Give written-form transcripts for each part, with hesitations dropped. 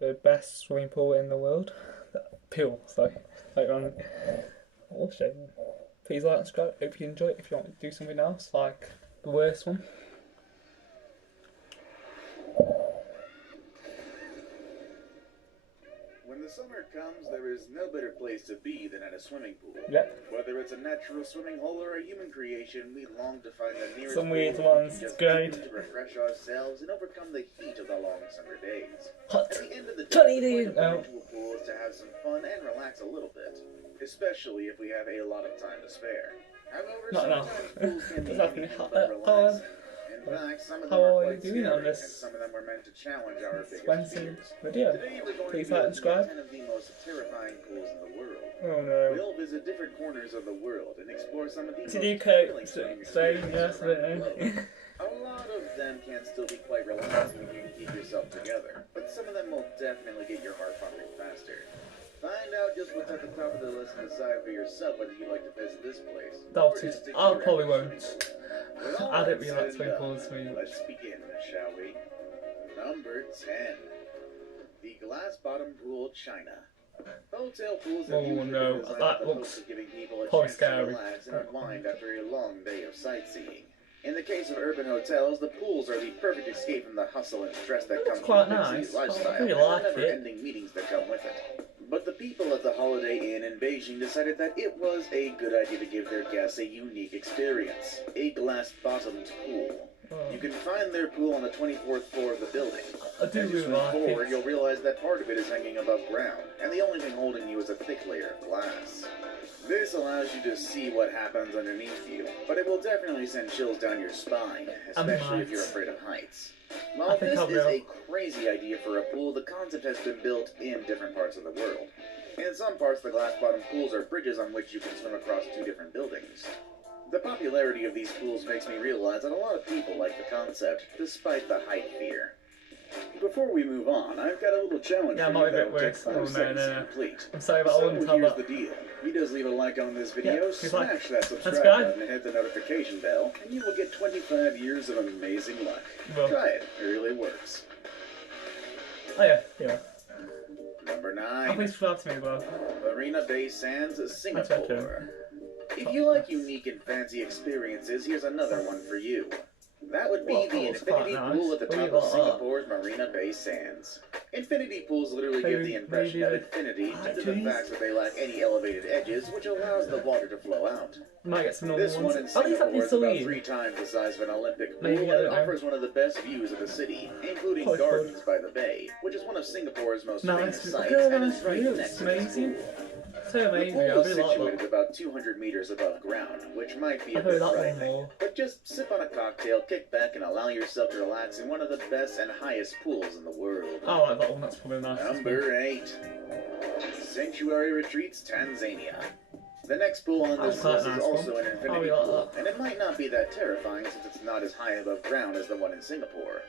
the best swimming pool in the world. Pool, sorry. Later on. Also, please like and subscribe. Hope you enjoy it. If you want to do something else, like the worst one. When the summer comes, there is no better place to be than at a swimming pool. Yep. Whether it's a natural swimming hole or a human creation, we long to find the nearest Some weird pool ones, just great. to refresh ourselves and overcome the heat of the long summer days. Hot. At the end of the day, Tony, the dude. point of going to a pool is to have some fun and relax a little bit, especially if we have a lot of time to spare. However, Not enough. sometimes pools can be Does that anything mean but relaxing. In fact, some of them are How are you quite doing scary, on this and some of them were meant to challenge our biggest Wednesday fears. video? Today we're going Please to like and visit subscribe. 10 of the most terrifying pools in the world. Oh no. We'll visit different corners of the world and explore some of the most Did you thrilling swimming say experiences yes? around the globe. A lot of them can still be quite relaxing if you can keep yourself together, but some of them will definitely get your heart pumping faster. Find out just what's at the top of the list and decide for yourself whether you'd like to visit this place. That'll or teach. just stick to I your probably average won't. swimming pool. With all I don't that really said like and swimming done, pools very much. let's begin, shall we? Number 10. The Glass Bottom Pool, China. Hotel pools have Oh, usually no, been designed that with the looks hopes of giving people a probably chance scary. to relax and unwind after a long day of sightseeing. In the case of urban hotels, the pools are the perfect escape from the hustle and stress that Looks comes quite from the nice. city's lifestyle I really and the like it. never-ending meetings that come with it. But the people at the Holiday Inn in Beijing decided that it was a good idea to give their guests a unique experience, a glass-bottomed pool. Oh. You can find their pool on the 24th floor of the building. I do As you really swim like forward, it. you'll realize that part of it is hanging above ground, and the only thing holding you is a thick layer of glass. This allows you to see what happens underneath you, but it will definitely send chills down your spine, especially if you're afraid of heights. While think this I is will. a crazy idea for a pool, the concept has been built in different parts of the world. In some parts, the glass-bottom pools are bridges on which you can swim across two different buildings. The popularity of these pools makes me realize that a lot of people like the concept, despite the height fear. Before we move on, I've got a little challenge Yeah, for might you be a that bit will take worse. 5 Oh, no, seconds no, to no. complete. I'm sorry, but I So wouldn't have here's that. the deal. You just leave a like on this video, Yeah, please like. smash that subscribe Subscribe. button and hit the notification bell, and you will get 25 years of amazing luck. Well. Try it. It really works. Oh yeah, yeah. Number Oh, 9. please subscribe to me as well. Marina Bay Sands, okay. Singapore. If you like unique and fancy experiences, here's another one for you. That would be Well, the it's quite Infinity nice. Pool at the What do you top of got? Singapore's Marina Bay Sands. Infinity pools literally give the impression of maybe infinity due to the batteries? fact that they lack any elevated edges, which allows the water to flow out. Might get some normal This ones. one in At least that'd Singapore be is so about easy. 3 times the size of an Olympic pool, Maybe, and I it don't know. offers one of the best views of the city, including Quite Gardens by the Bay, which is one of Singapore's most famous Nice. sites, Yeah, and nice is right view. next It's to this amazing. pool. So The amazing. pool I is really like situated that. about 200 meters above ground, which might be a I've heard bit that one frightening. more. But just sip on a cocktail, kick back, and allow yourself to relax in one of the best and highest pools in the world. I like that one. That's probably nice. Number 8. Sanctuary Retreats, Tanzania. The next pool on That's this quite list a is nice also one. an Oh, infinity we like pool, that. and it might not be that terrifying since it's not as high above ground as the one in Singapore.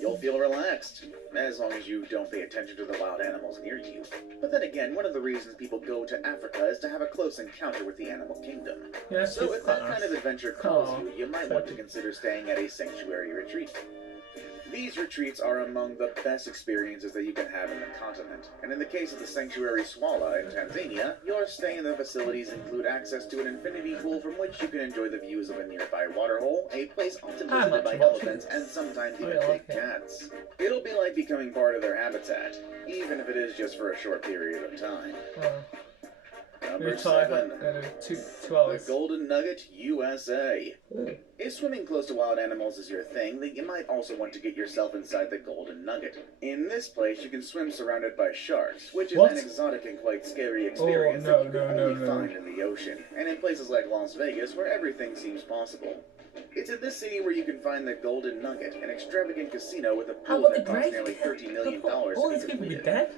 You'll feel relaxed, as long as you don't pay attention to the wild animals near you. But then again, one of the reasons people go to Africa is to have a close encounter with the animal kingdom. Yeah, So it's if quite that nice. kind of adventure calls Oh, you might want to consider staying at a sanctuary retreat. These retreats are among the best experiences that you can have in the continent, and in the case of the Sanctuary Swala in Tanzania, your stay in the facilities include access to an infinity pool from which you can enjoy the views of a nearby waterhole, a place often I'm visited by actually watching elephants and sometimes I even like big it. cats. It'll be like becoming part of their habitat, even if it is just for a short period of time. Oh. Number We'll try 7. that 2 The hours. Golden Nugget, USA. Ooh. If swimming close to wild animals is your thing, then you might also want to get yourself inside the Golden Nugget. In this place, you can swim surrounded by sharks, which is What? an exotic and quite scary experience no, that you can no, only no. find in the ocean, and in places like Las Vegas, where everything seems possible. It's in this city where you can find the Golden Nugget, an extravagant casino with a How pool about that the costs break? nearly $30 million All to these be people be completed. dead?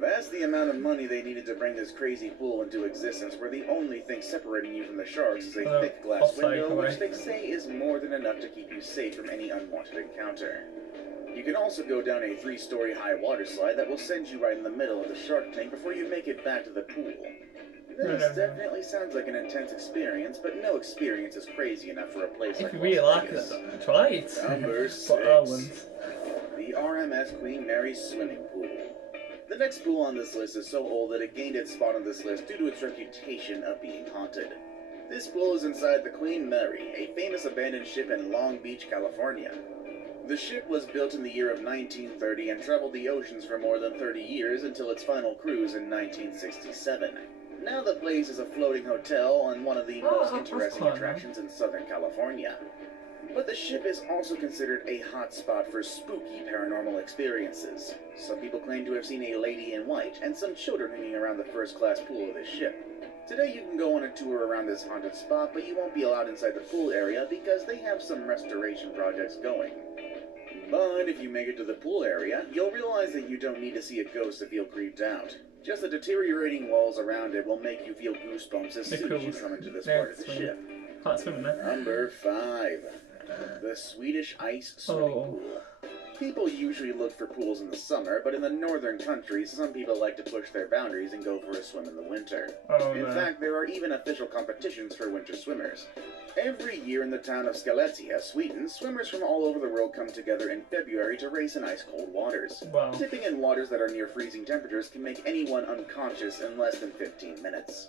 That's the amount of money they needed to bring this crazy pool into existence, where the only thing separating you from the sharks is a thick glass offside window, away. which they say is more than enough to keep you safe from any unwanted encounter. You can also go down a 3-story high water slide that will send you right in the middle of the shark tank before you make it back to the pool. This definitely sounds like an intense experience, but no experience is crazy enough for a place like If you Las really like Vegas. it, try it. Number For our 6. ones. The RMS Queen Mary Swimming Pool. The next pool on this list is so old that it gained its spot on this list due to its reputation of being haunted. This pool is inside the Queen Mary, a famous abandoned ship in Long Beach, California. The ship was built in the year of 1930 and traveled the oceans for more than 30 years until its final cruise in 1967. Now the place is a floating hotel and one of the most interesting attractions in Southern California. But the ship is also considered a hotspot for spooky paranormal experiences. Some people claim to have seen a lady in white and some children hanging around the first-class pool of this ship. Today you can go on a tour around this haunted spot, but you won't be allowed inside the pool area because they have some restoration projects going. But if you make it to the pool area, you'll realize that you don't need to see a ghost to feel creeped out. Just the deteriorating walls around it will make you feel goosebumps as soon as you come into this part of the ship. Can't swim in there. Number 5. The Swedish Ice Swimming Pool. People usually look for pools in the summer, but in the northern countries, some people like to push their boundaries and go for a swim in the winter. In fact, there are even official competitions for winter swimmers. Every year in the town of Skellefteå, Sweden, swimmers from all over the world come together in February to race in ice-cold waters. Wow. Dipping in waters that are near freezing temperatures can make anyone unconscious in less than 15 minutes.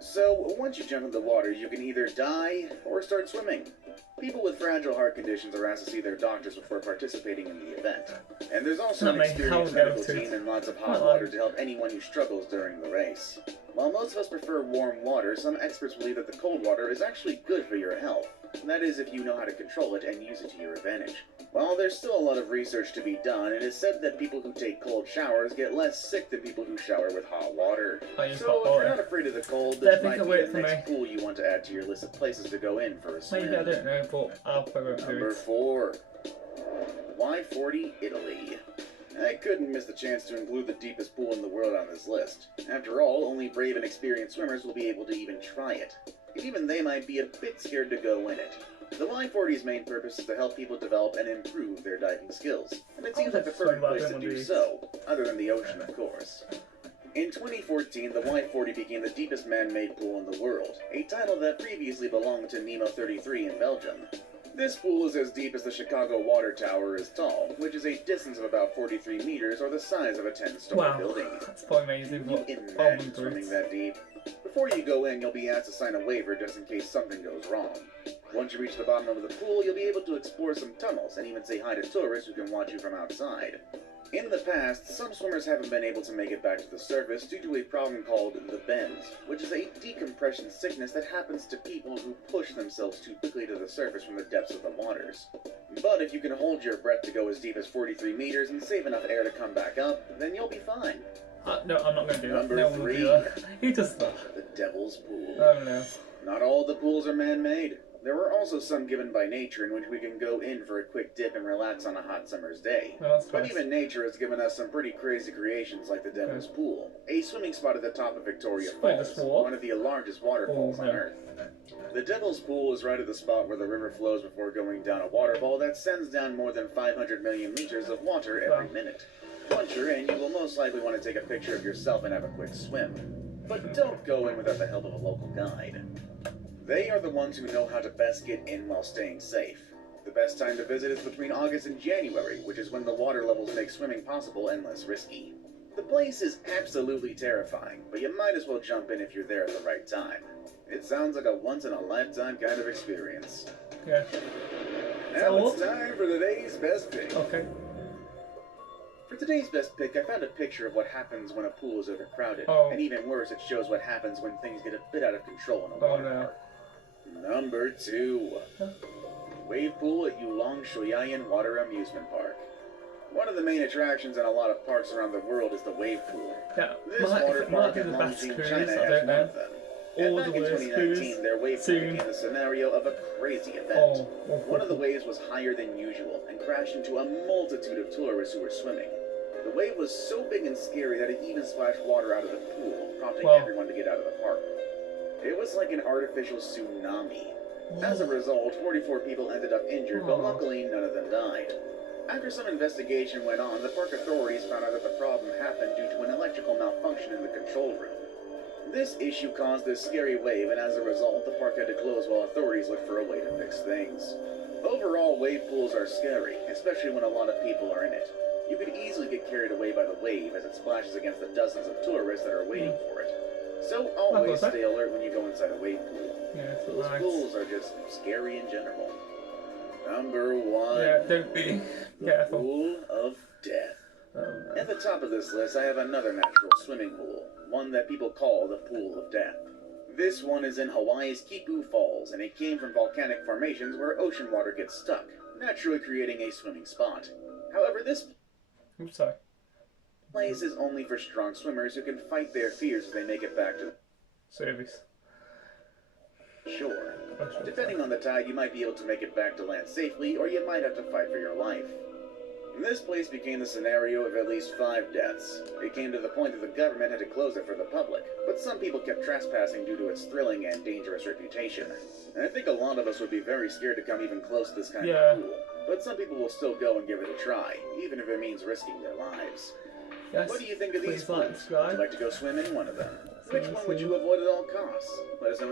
So, once you jump in the water, you can either die or start swimming. People with fragile heart conditions are asked to see their doctors before participating in the event. And there's also an experienced medical team and lots of hot water to help anyone who struggles during the race. While most of us prefer warm water, some experts believe that the cold water is actually good for your health. That is, if you know how to control it and use it to your advantage. While there's still a lot of research to be done, it is said that people who take cold showers get less sick than people who shower with hot water. So if you're not afraid of the cold, this might be the next pool you want to add to your list of places to go in for a swim. Maybe I don't know, but I'll probably do it. Number 4. Y40, Italy. I couldn't miss the chance to include the deepest pool in the world on this list. After all, only brave and experienced swimmers will be able to even try it. And even they might be a bit scared to go in it. The Y40's main purpose is to help people develop and improve their diving skills, and it seems like the perfect place to do so, other than the ocean, of course. In 2014, the Y40 became the deepest man-made pool in the world, a title that previously belonged to Nemo 33 in Belgium. This pool is as deep as the Chicago Water Tower is tall, which is a distance of about 43 meters or the size of a 10-story building. That's quite amazing. Can you imagine swimming that deep? Before you go in, you'll be asked to sign a waiver just in case something goes wrong. Once you reach the bottom of the pool, you'll be able to explore some tunnels and even say hi to tourists who can watch you from outside. In the past, some swimmers haven't been able to make it back to the surface due to a problem called the bends, which is a decompression sickness that happens to people who push themselves too quickly to the surface from the depths of the waters. But if you can hold your breath to go as deep as 43 meters and save enough air to come back up, then you'll be fine. No, I'm not going to do that. Number 3. He does that. The Devil's Pool. Oh no. Not all the pools are man-made. There are also some given by nature in which we can go in for a quick dip and relax on a hot summer's day. But even nature has given us some pretty crazy creations like the Devil's Pool, a swimming spot at the top of Victoria Falls, one of the largest waterfalls on Earth. The Devil's Pool is right at the spot where the river flows before going down a waterfall that sends down more than 500 million liters of water every minute. Once you're in, you will most likely want to take a picture of yourself and have a quick swim. But don't go in without the help of a local guide. They are the ones who know how to best get in while staying safe. The best time to visit is between August and January, which is when the water levels make swimming possible and less risky. The place is absolutely terrifying, but you might as well jump in if you're there at the right time. It sounds like a once-in-a-lifetime kind of experience. Yeah. Now it's time for today's best pick. Okay. For today's best pick, I found a picture of what happens when a pool is overcrowded. And even worse, it shows what happens when things get a bit out of control in a water park. Number 2. Wave pool at Yulong Shuyayan Water Amusement Park. One of the main attractions in a lot of parks around the world is the wave pool. Yeah, This water park in Nanjing, China has one of them. And back in 2019, their wave pool became the scenario of a crazy event. One of the waves was higher than usual and crashed into a multitude of tourists who were swimming. The wave was so big and scary that it even splashed water out of the pool, prompting everyone to get out of the park. It was like an artificial tsunami. As a result, 44 people ended up injured, but luckily none of them died. After some investigation went on, the park authorities found out that the problem happened due to an electrical malfunction in the control room. This issue caused this scary wave, and as a result, the park had to close while authorities looked for a way to fix things. Overall, wave pools are scary, especially when a lot of people are in it. You could easily get carried away by the wave as it splashes against the dozens of tourists that are waiting for it. So always stay alert when you go inside a wave pool. Yeah, Those pools are just scary in general. Number 1. Yeah, don't be The careful. Pool of Death. Oh, no. At the top of this list, I have another natural swimming pool, one that people call the Pool of Death. This one is in Hawaii's Kipu Falls, and it came from volcanic formations where ocean water gets stuck, naturally creating a swimming spot. However, this Oops, sorry. place is only for strong swimmers who can fight their fears as they make it back to Service. the shore. Oh, sure. Depending on the tide, you might be able to make it back to land safely, or you might have to fight for your life. This place became the scenario of at least 5 deaths. It came to the point that the government had to close it for the public, but some people kept trespassing due to its thrilling and dangerous reputation. And I think a lot of us would be very scared to come even close to this kind of pool, but some people will still go and give it a try, even if it means risking their lives. Yes, What do you think of these please like, pools? Would subscribe. you like to go swim in one of them? See Which you one would soon. you avoid at all costs? Let us know.